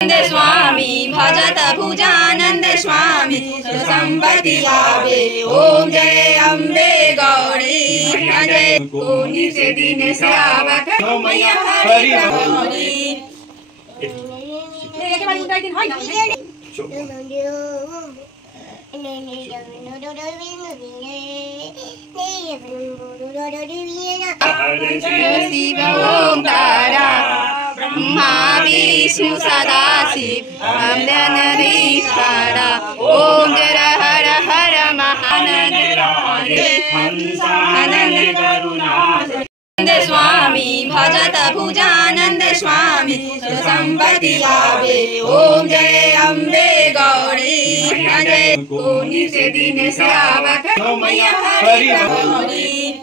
स्वामी भजत भुजानंद स्वामी संपत्ति लाभे। ओम जय अम्बे गौरी जय कोनि से दिन श्रावक मैया हरि गौरी। शिव ओम तारा ब्रह्मा विष्णु सदाशिव अम्बेनरीश्वरा। ओम जय हर हर महानंद स्वामी भजत भुजानंद स्वामी संपत्ति लाभे। ओम जय अम्बे गौरी जय कोनि से दिन श्रावक मैया हरि गौरी।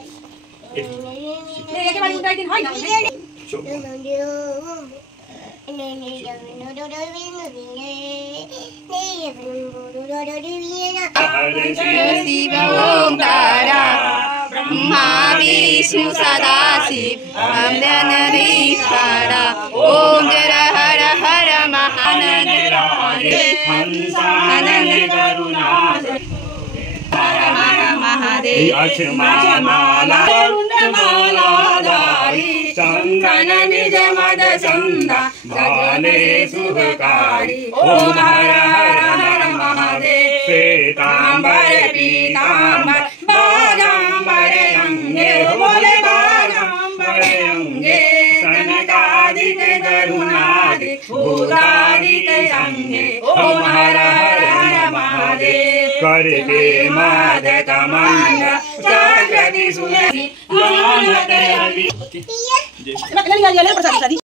शिव ओम तारा ब्रह्मा विष्णु सदाशिव अम्बेनरीश्वरा। ओम जय हर हर महानंद महादेव। शंकन निज मद चंदा जाले शुभकारी। ओम हर हर महादेव। श्वेतांबर पीतांबर बाजांबर अंगे बोले बाजांबर अंगे। सनकादिक गरुणादिक भूतादिक अंगे। ओम हर हर महादेव। करके माद कमंड जागृति सुनरी